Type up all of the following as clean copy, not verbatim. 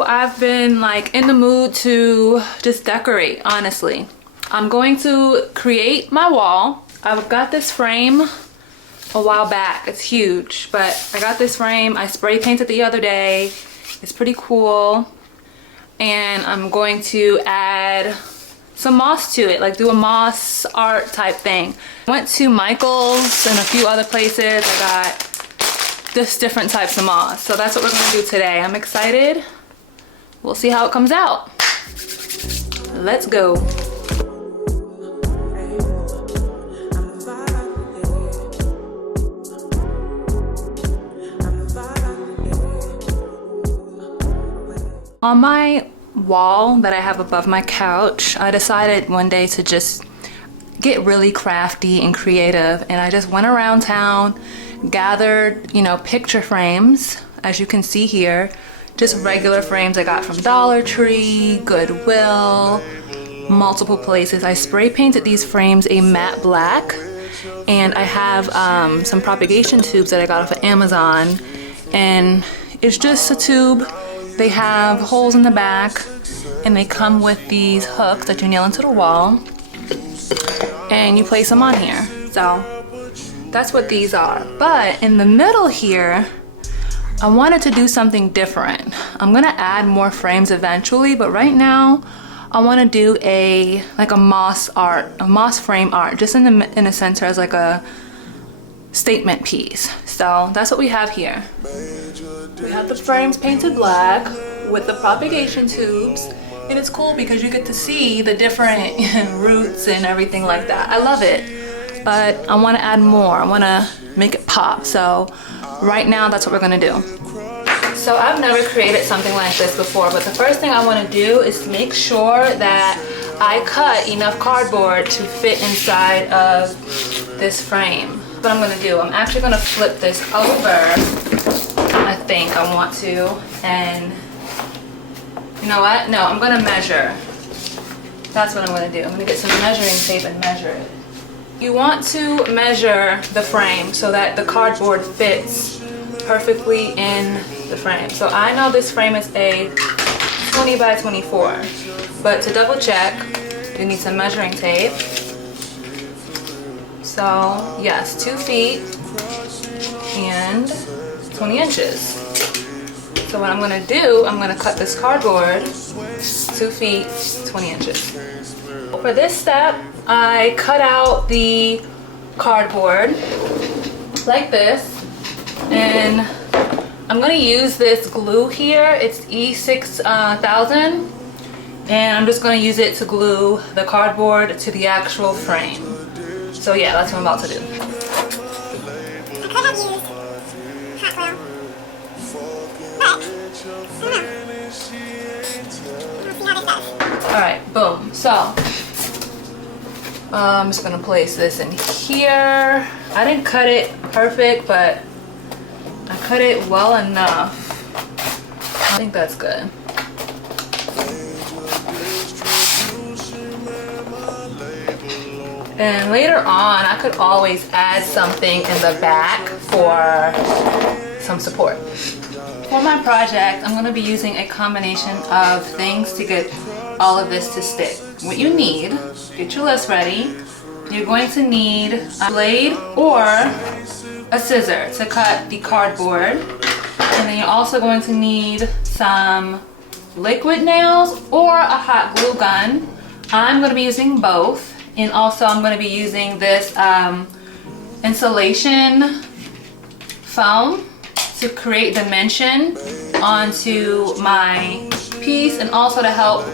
So I've been like in the mood to just decorate, honestly. I'm going to create my wall. I've got this frame a while back. It's huge, but I got this frame. I spray painted the other day. It's pretty cool. And I'm going to add some moss to it, like do a moss art type thing. I went to Michael's and a few other places. I got just different types of moss. So that's what we're gonna do today. I'm excited. We'll see how it comes out. Let's go. On my wall that I have above my couch, I decided one day to just get really crafty and creative, and I just went around town, gathered, you know, picture frames, as you can see here, just regular frames I got from Dollar Tree, Goodwill, multiple places. I spray painted these frames a matte black, and I have some propagation tubes that I got off of Amazon, and it's just a tube. They have holes in the back, and they come with these hooks that you nail into the wall, and you place them on here. So that's what these are. But in the middle here, I wanted to do something different. I'm gonna add more frames eventually, but right now I want to do a moss frame art, just in the center as like a statement piece. So that's what we have here. We have the frames painted black with the propagation tubes, and it's cool because you get to see the different roots and everything like that. I love it, but I want to add more. I want to make it pop. So right now that's what we're gonna do. So I've never created something like this before, but the first thing I want to do is make sure that I cut enough cardboard to fit inside of this frame. What I'm gonna do, I'm actually gonna flip this over. I think I want to, and you know what? No, I'm gonna measure. That's what I'm gonna do. I'm gonna get some measuring tape and measure it. You want to measure the frame so that the cardboard fits perfectly in the frame. So I know this frame is a 20 by 24, but to double check, you need some measuring tape. So yes, 2 feet and 20 inches. So what I'm gonna do, I'm gonna cut this cardboard 2 feet, 20 inches. For this step, I cut out the cardboard like this, and I'm gonna use this glue here. It's E6000, and I'm just gonna use it to glue the cardboard to the actual frame. So yeah, that's what I'm about to do. Alright, boom. So I'm just gonna place this in here. I didn't cut it perfect, but I cut it well enough. I think that's good. And later on, I could always add something in the back for some support. For my project, I'm gonna be using a combination of things to get all of this to stick. What you need, get your list ready. You're going to need a blade or a scissor to cut the cardboard. And then you're also going to need some liquid nails or a hot glue gun. I'm gonna be using both. And also I'm going to be using this insulation foam to create dimension onto my piece, and also to help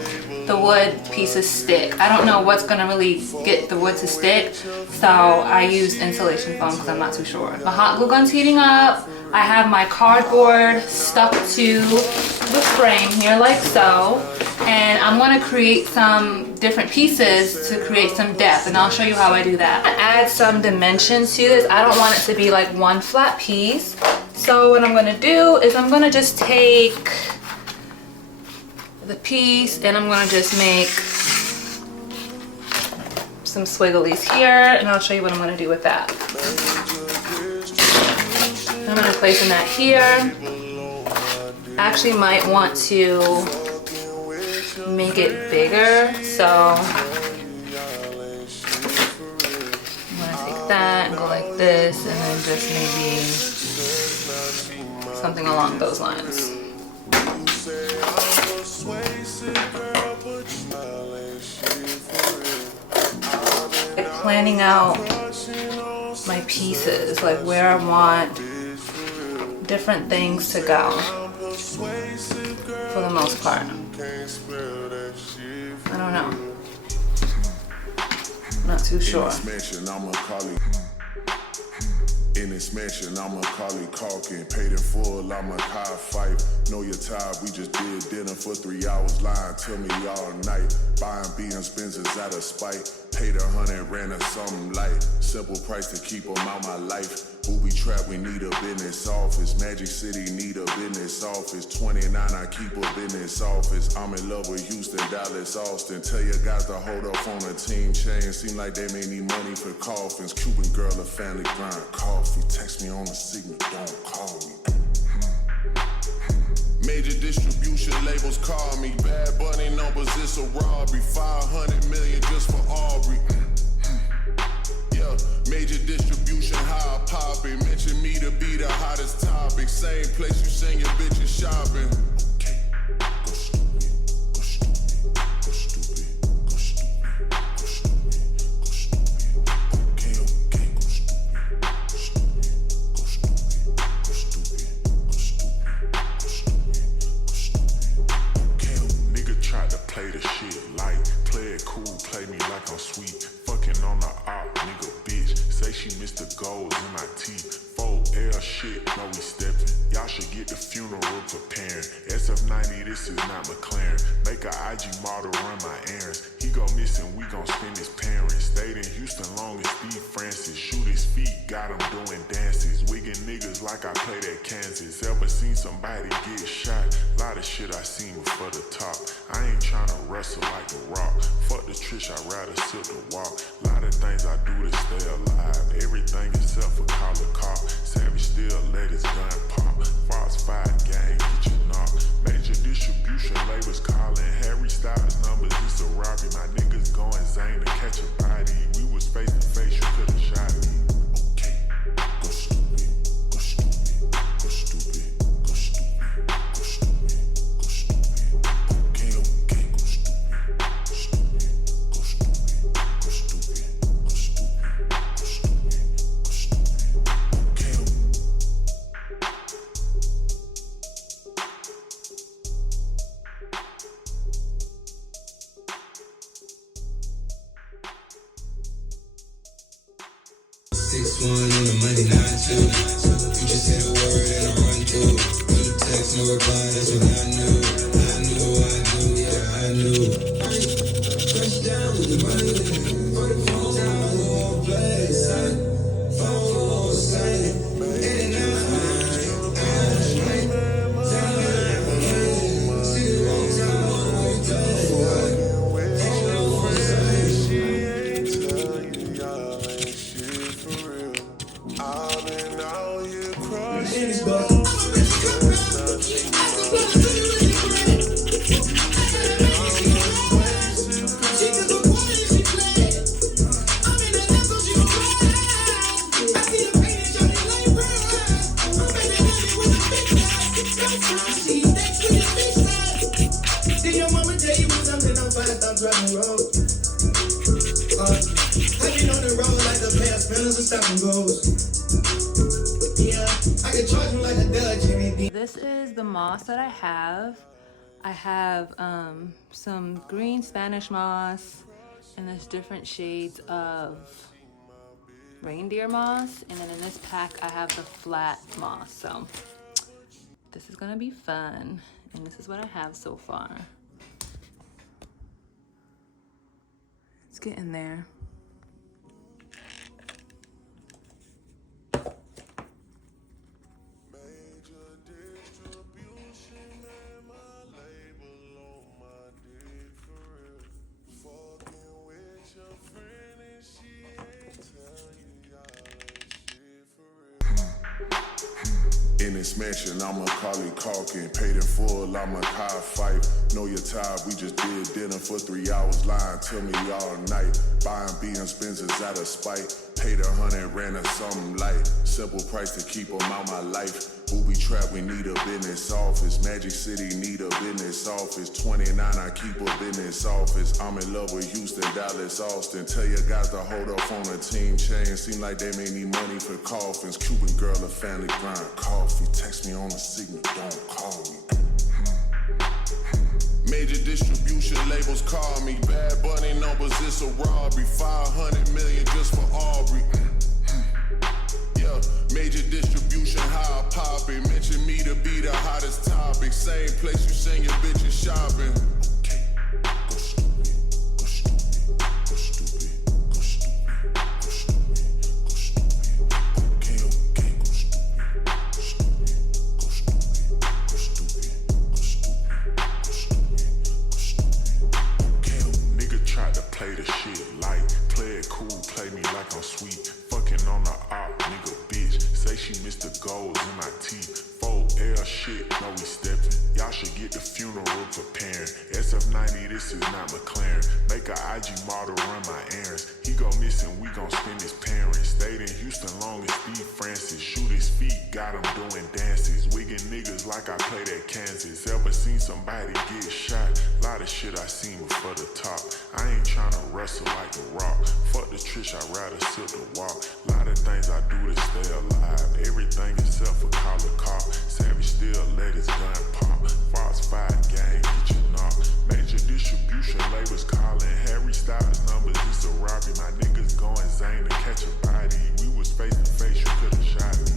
the wood pieces stick. I don't know what's going to really get the wood to stick, so I used insulation foam because I'm not too sure. The hot glue gun's heating up. I have my cardboard stuck to the frame here like so, and I'm going to create some different pieces to create some depth, and I'll show you how I do that. Add some dimension to this. I don't want it to be like one flat piece. So what I'm going to do is I'm going to just take the piece and I'm going to just make some swigglies here, and I'll show you what I'm going to do with that. I'm going to place that here. actually might want to make it bigger, so I'm gonna take that and go like this, and then just maybe something along those lines. Like planning out my pieces, like where I want different things to go for the most part. I don't know. Not too sure. In this mansion, I'm Macaulay Culkin. Paid in full, I'm a high five. Know you're tired, we just did dinner for 3 hours. Lying to me all night. Buying BM Spencers out of spite. Paid 100, ran a something light. Simple price to keep them out my life. Booby trap, we need a business office. Magic City need a business office. 29, I keep a business office. I'm in love with Houston, Dallas, Austin. Tell your guys to hold up on a team chain. Seem like they may need money for coffins. Cuban girl, a family grind coffee. Text me on the signal, don't call me. Major distribution labels call me. Bad Bunny numbers, it's a robbery. 500 million just for Aubrey. Yeah, major distribution, how I pop it. Mention me to be the hottest topic. Same place you send your bitches shopping. Okay, go stupid, go stupid, go stupid, go stupid, go stupid, go stupid. Okay, okay, go stupid, go stupid, go stupid, go stupid, go stupid, go stupid, go stupid. Okay, nigga tried to play the shit like, play it cool, play me like I'm sweet. Fucking on the op, nigga bitch. Say she missed the goals in my teeth. 4L shit, no we steppin'. Y'all should get the funeral preparing. SF90, this is not McLaren. Make a IG model run my errands. He go missing, we gon' spend his parents. Stayed in Houston long as Steve Francis. Shoot his feet, got him doing dances. Wiggin' niggas like I played at Kansas. Ever seen somebody get shot? Lot of shit I seen was for the top. I ain't tryna wrestle like The Rock. Fuck the Trish, I'd rather sip the walk. Lot of things I do to stay alive. Everything except for call a cop. Savage still let his gun pop. Fox 5 gang, get you knocked. Major distribution labels calling. Harry Styles numbers, it's a robbery. My niggas going Zane to catch a body. We was face to face, you could've shot me. Okay, go stupid, go stupid, go stupid, go stupid, go stupid, go stupid. Okay, okay, go stupid, go stupid, go stupid, go stupid, go stupid, go stupid, go stupid. Okay. Six one on the Monday 9-2. You just say the word and I run through. You text no reply, that's when I knew. Yeah, I knew. Fresh down with the money, for the phone time, the whole place. Phone silent, and now see the wrong time, wrong place. See your mama tell you something, I'm fine, I'm driving the road. I've been on the road like the past spinners and stopping goes. Yeah, I can charge you like a Dutch. This is the moss that I have. I have some green Spanish moss, and there's different shades of reindeer moss, and then in this pack I have the flat moss. So this is gonna be fun, and this is what I have so far. It's getting there. In this mansion, I'm Macaulay Culkin. Paid in full, I'm a Kai Fife. Know you're tired, we just did dinner for 3 hours. Lying to me all night. Buying BM Spencers out of spite. Paid 100, ran her something light. Simple price to keep them out my life. Booby trap, we need a business office. Magic City need a business office. 29, I keep a business office. I'm in love with Houston, Dallas, Austin. Tell your guys to hold up on a team chain. Seem like they may need money for coffins. Cuban girl, a family grind coffee. Text me on the signal, don't call me. Major distribution labels call me. Bad Bunny numbers, it's a robbery. 500 million just for Aubrey. Yeah, major distribution, how I pop it. Mention me to be the hottest topic. Same place you send your bitches shopping. Okay, go stupid, go stupid, go stupid, go stupid, go stupid, go stupid. Okay, okay, go stupid, go stupid, go stupid, go stupid, go stupid, go stupid, go stupid. Okay, nigga tried to play the shit like play it cool, play me like I'm sweet. Fucking on the op, nigga bitch. Say she missed the goals in my teeth. 4L shit, no we steppin'. Y'all should get the funeral preparing. SF90, this is not McLaren. Make a IG model run my errands. He go missing, we gon' spend his parents. Stayed in Houston long as Steve Francis. Shoot his feet, got him doing dances. Wiggin' niggas like I played at Kansas. Ever seen somebody get shot? Lot of shit I seen before the top. I ain't tryna wrestle like The Rock. Fuck the Trish, I'd rather sit the walk. Lot of things I do to stay alive. Everything except for call a cop. Savage still let his gun pop. Fox 5 gang, get you knocked. Major distribution labels calling. Harry Styles numbers, it's a robbery. My niggas going Zane to catch a body. We was face to face, you could've shot me.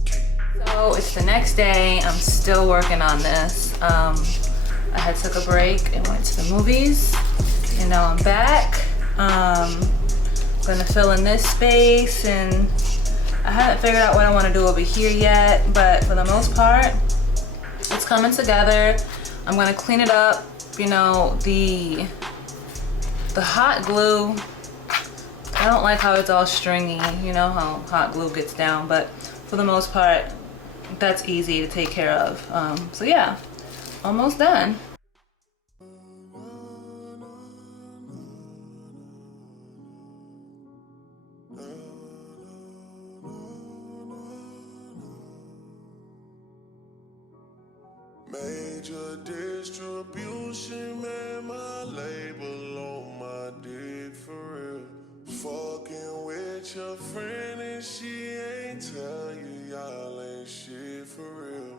Okay. So it's the next day. I'm still working on this. I had took a break and went to the movies, and now I'm back. Gonna fill in this space, and I haven't figured out what I want to do over here yet, but for the most part, it's coming together. I'm gonna clean it up. You know, the hot glue, I don't like how it's all stringy. You know how hot glue gets down, but for the most part, that's easy to take care of. So yeah, almost done. Major distribution, man, my label on my dick for real. Fucking with your friend and she ain't tell you y'all ain't shit for real.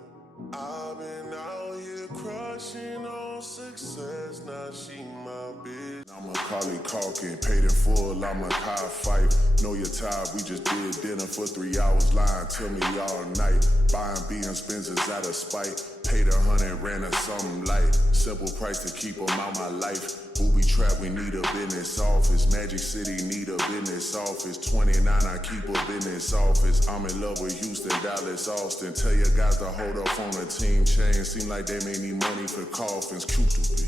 I've been out here crushing on success, now she my bitch. I'm Macaulay Culkin, paid in full, I'm a Kai Fife. Know you're tired, we just did dinner for 3 hours. Lying to me all night. Buying BM Spencers out of spite. Paid 100, ran her something light. Simple price to keep them out my life. Booby trap, we need a business office. Magic City need a business office. 29, I keep a business office. I'm in love with Houston, Dallas, Austin. Tell your guys to hold up on a team chain. Seem like they may need money for coffins. Cupid.